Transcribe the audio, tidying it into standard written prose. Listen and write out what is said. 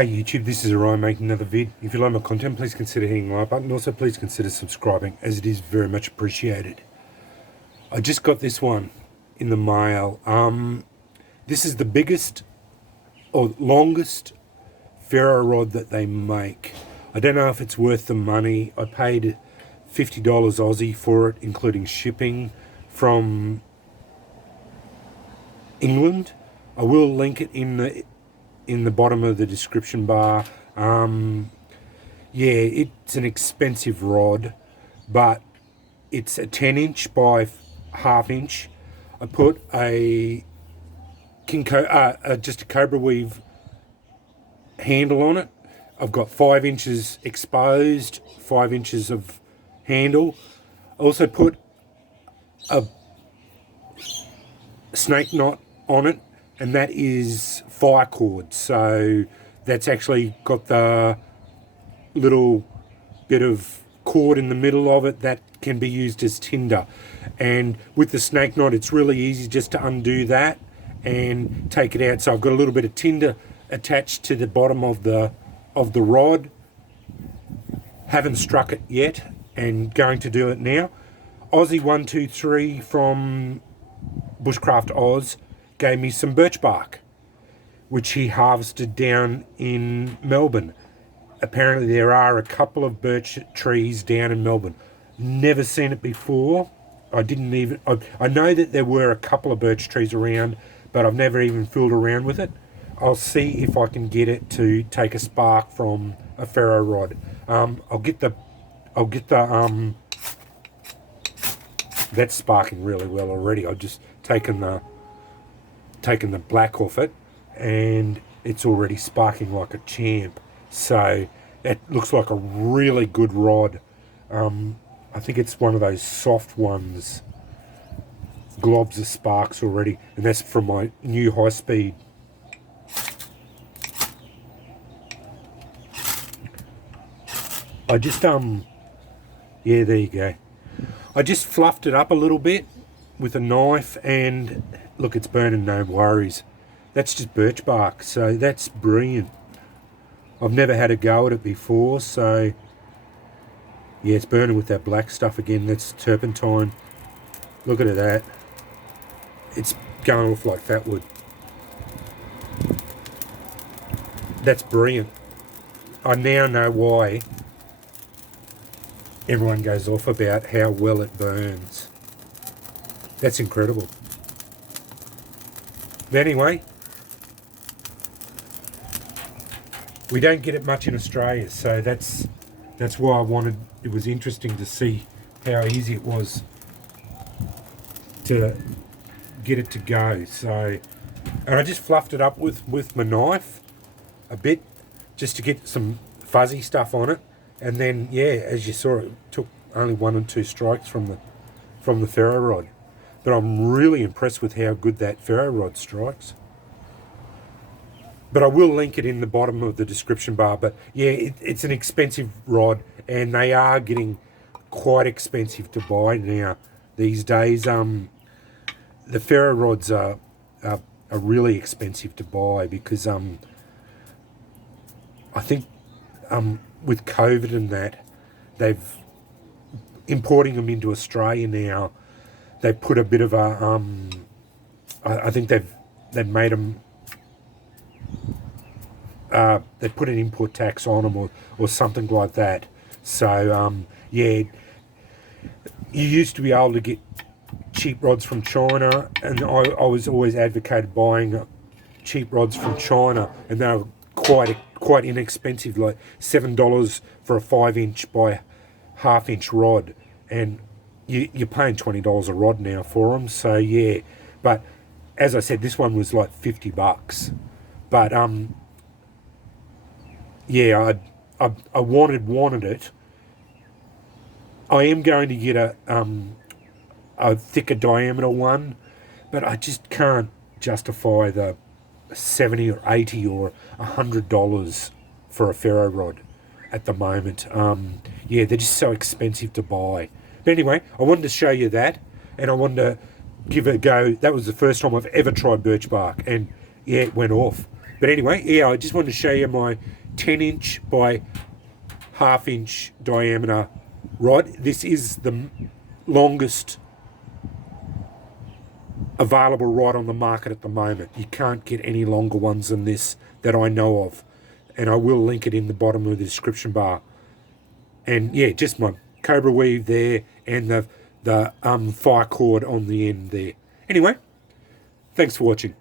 Hey YouTube, this is Orion making another vid. If you like my content, please consider hitting the like button. Also, please consider subscribing, as it is very much appreciated. I just got this one in the mail. This is the biggest or longest ferro rod that they make. I don't know if it's worth the money. I paid $50 Aussie for it, including shipping from England. I will link it in the bottom of the description bar. Yeah, it's an expensive rod, but it's a 10-inch by half-inch. I put just a cobra weave handle on it. I've got 5 inches exposed, 5 inches of handle. I also put a snake knot on it, and that is fire cord. So that's actually got the little bit of cord in the middle of it that can be used as tinder. And with the snake knot, it's really easy just to undo that and take it out. So I've got a little bit of tinder attached to the bottom of the rod. Haven't struck it yet and going to do it now. Aussie123 from BushcraftOz gave me some birch bark, which he harvested down in Melbourne. Apparently there are a couple of birch trees down in Melbourne. Never seen it before. I know that there were a couple of birch trees around, but I've never even fooled around with it. I'll see if I can get it to take a spark from a ferro rod. That's sparking really well already. I've just taken the black off it, and it's already sparking like a champ. So it looks like a really good rod. I think it's one of those soft ones. Globs of sparks already, and that's from my new high speed. I just yeah, there you go. I just fluffed it up a little bit with a knife, and look, it's burning, no worries. That's just birch bark, so that's brilliant. I've never had a go at it before, so yeah, it's burning with that black stuff again. That's turpentine. Look at that. It's going off like fat wood. That's brilliant. I now know why everyone goes off about how well it burns. That's incredible. But anyway, we don't get it much in Australia, so that's why I wanted. It was interesting to see how easy it was to get it to go. So, and I just fluffed it up with my knife a bit, just to get some fuzzy stuff on it. And then, yeah, as you saw, it took only 1 or 2 strikes from the ferro rod. But I'm really impressed with how good that ferro rod strikes. But I will link it in the bottom of the description bar. But yeah, it's an expensive rod, and they are getting quite expensive to buy now these days. The ferro rods are really expensive to buy because I think with COVID and that, they've importing them into Australia now. They put a bit of a I think they've made them. They put an import tax on them or something like that. So yeah, you used to be able to get cheap rods from China, and I was always advocated buying cheap rods from China, and they were quite inexpensive, like $7 for a 5-inch by half-inch rod, and you're paying $20 a rod now for them. So yeah, but as I said, this one was like $50. But yeah, I wanted it. I am going to get a thicker diameter one, but I just can't justify the $70 or $80 or $100 for a ferro rod at the moment. Yeah, they're just so expensive to buy. But anyway, I wanted to show you that, and I wanted to give it a go. That was the first time I've ever tried birch bark, and yeah, it went off. But anyway, yeah, I just wanted to show you my 10-inch by half-inch diameter rod. This is the longest available rod on the market at the moment. You can't get any longer ones than this that I know of. And I will link it in the bottom of the description bar. And yeah, just my cobra weave there and the fire cord on the end there. Anyway, thanks for watching.